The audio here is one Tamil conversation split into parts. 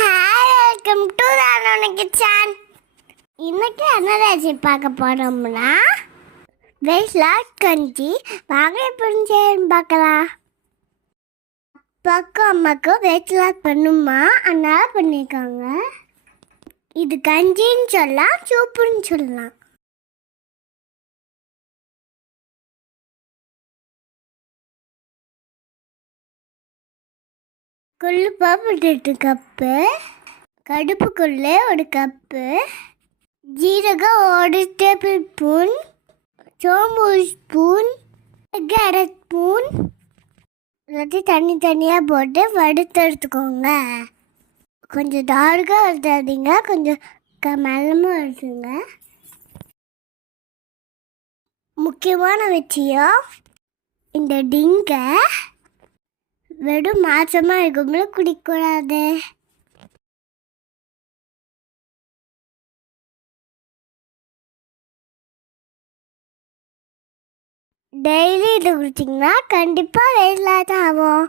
ஹாய், வெல்கம் டு ராணோனி கிச்சன். இன்னைக்கு என்ன ரெசிபி பார்க்க போறோம்னா வெயிட் லாஸ் கஞ்சி. வாங்க எப்படி செய்யணும்னு பார்க்கலாம். அப்பாக்கும் அம்மாக்கும் வெயிட் லாஸ் பண்ணுமா, அதனால பண்ணியிருக்காங்க. இது கஞ்சின்னு சொல்லலாம், சூப்புன்னு சொல்லலாம். கொள்ளுப்பருப்பு 8 கப்பு, கடுப்பு கொள்ளு 1 கப்பு, ஜீரகம் 1 டேபிள் ஸ்பூன், சோம்பு 1 ஸ்பூன், 1/2 ஸ்பூன். எல்லாத்தையும் தனியாக போட்டு வறுத்து எடுத்துக்கோங்க. கொஞ்சம் டார்க்காக வறுத்தாதீங்க, கொஞ்சம் மெல்லமாக வறுத்துங்க. முக்கியமான விஷயம், இந்த டிங்கை வெறும் மாசமாக இருக்கும்போது குடிக்கக்கூடாது. டெய்லி இது குடிச்சிங்கன்னா கண்டிப்பாக வெயிட் லாஸ் ஆகும்.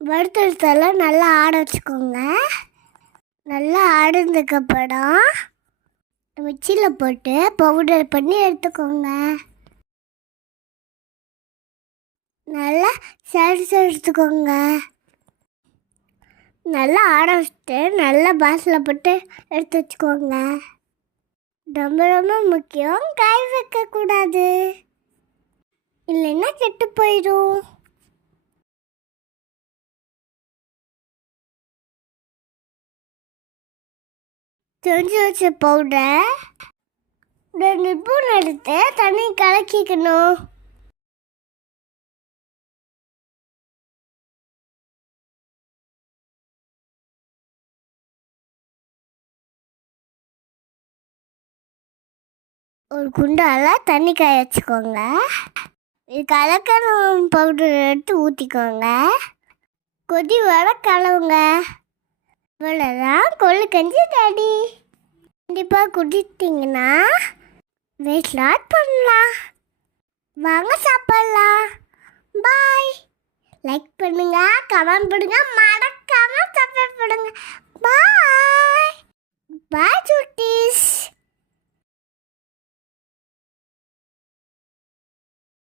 வறுத்தெடுத்தாலும் நல்லா ஆட வச்சுக்கோங்க. நல்லா ஆடுனதுக்கப்புறம் மிக்சியில் போட்டு பவுடர் பண்ணி எடுத்துக்கோங்க. நல்லா சரிச்சு எடுத்துக்கோங்க. நல்லா ஆட வச்சுட்டு நல்லா பாசில் போட்டு எடுத்து வச்சுக்கோங்க. ரொம்ப ரொம்ப முக்கியம், காய் வைக்கக்கூடாது, இல்லைன்னா கெட்டு போயிடும். செஞ்சு வச்ச பவுடர் 2 ஸ்பூன் எடுத்து தண்ணி கலக்கிக்கணும். ஒரு குண்டால தண்ணி காய வச்சுக்கோங்க. இது கலக்கணும் பவுடர் எடுத்து ஊற்றிக்கோங்க. கொதி வர கலவுங்க. இவ்வளோதான், கொள்ளு கஞ்சி ரெடி. கண்டிப்பாக குடிச்சிட்டிங்கன்னா வெயிட் லாஸ் பண்ணலாம். வாங்க சாப்பிடலாம். பாய். லைக் பண்ணுங்க, கமெண்ட் பண்ணுங்க, மறக்காம சப்ஸ்கிரைப் பண்ணுங்க. பாய் பாய் சுட்டீஸ்.